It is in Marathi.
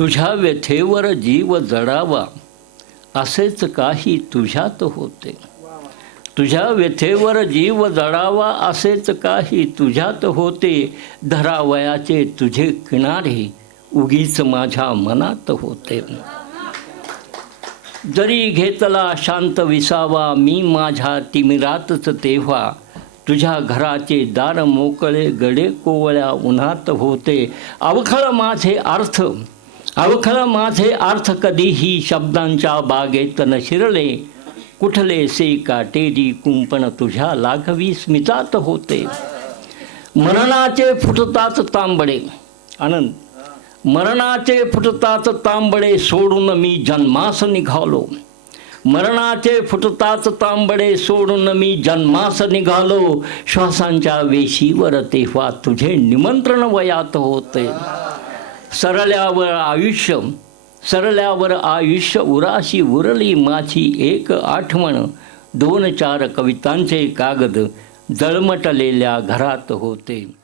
तुझ्या व्यथेवर जीव जडावा असेच काही तुझ्यात होते. तुझ्या व्यथेवर जीव जडावा असेच काही तुझ्यात होते. धरावयाचे तुझे किनारे उगीच माझ्या मनात होते. जरी घेतला शांत विसावा मी माझ्या तिमिरातच तेव्हा तुझ्या घराचे दार मोकळे गडे कोवळ्या उन्हात होते. अवखळ माझे अर्थ अवखळ माझे अर्थ कधीही शब्दांच्या बागेत न शिरले. कुठले से काटेरी कुंपण तुझ्या लाघवी स्मितात होते. मरणाचे फुटतात तांबडे. आनंद. मरणाचे फुटतात तांबडे सोडून मी जन्मास निघालो. मरणाचे फुटतात तांबडे सोडून मी जन्मास निघालो. श्वासांच्या वेशीवर तेव्हा तुझे निमंत्रण वयात होते. सरल्यावर आयुष्य सरल्यावर आयुष्य उराशी उरली माझी एक आठवण. दोन चार कवितांचे कागद जळमटलेल्या घरात होते.